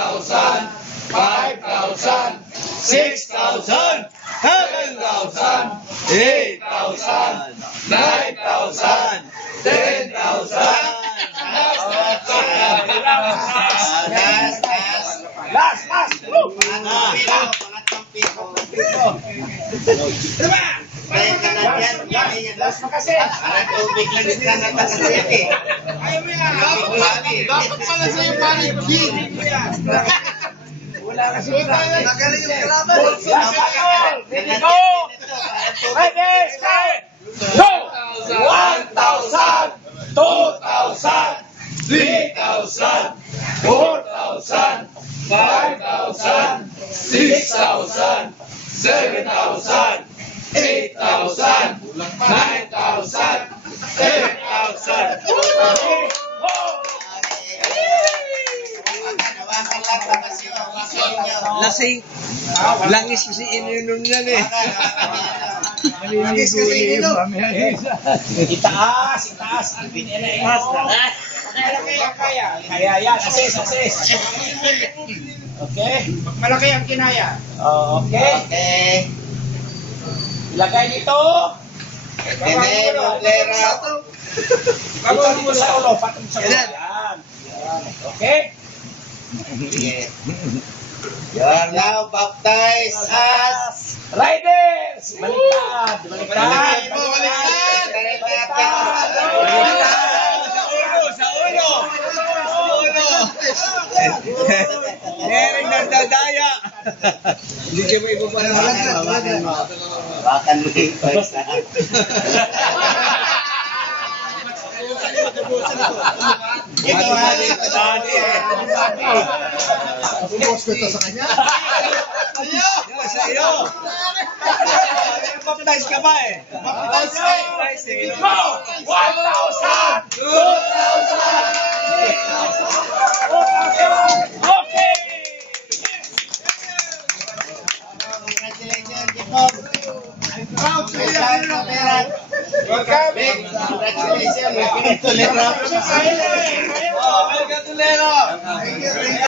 4,000, 5,000, 6,000, 7,000, 8,000, 9,000, 10,000. Last. Last na kasi. Tubig lang din na nagkakasayat eh. Ayaw mo yan. Dapat pala sa'yo parang gin. Wala kasi na. Magaling yung kalaban. Ready, go! Ready, start! Go! 1,000, 2,000, 3,000, 4,000, 5,000, 6,000, 7,000, 8,000, 9,000, 10,000. Hawakan lang sa kasyo. Hawakan ninyo. Lasing. Langis kasi ininom yan eh. Langis kasi ininom. Itaas. Ang pininaas na. Kaya yan. Assess. Okay? Malaki ang kinaya. Okay. Okay. Ilagay dito. Kene, Motlera. Ito dito sa ulo. Patong sa ulo. Yan. Okay? Sige. You are now baptized as Riders! Baliktad! Sa ulo! Meron nagdadaya. Hindi ka mo Hawakan mo. Hawakan mo yung first. Ito Dati eh. Boss ko ito sa kanya. Sa iyo. Baptize ka ba eh? Baptize eh. 1,000! 2,000! 4,000! Okay! Congratulations, Jipong. I'm proud to be a hero. Congratulations, Tolera. Welcome to Lero!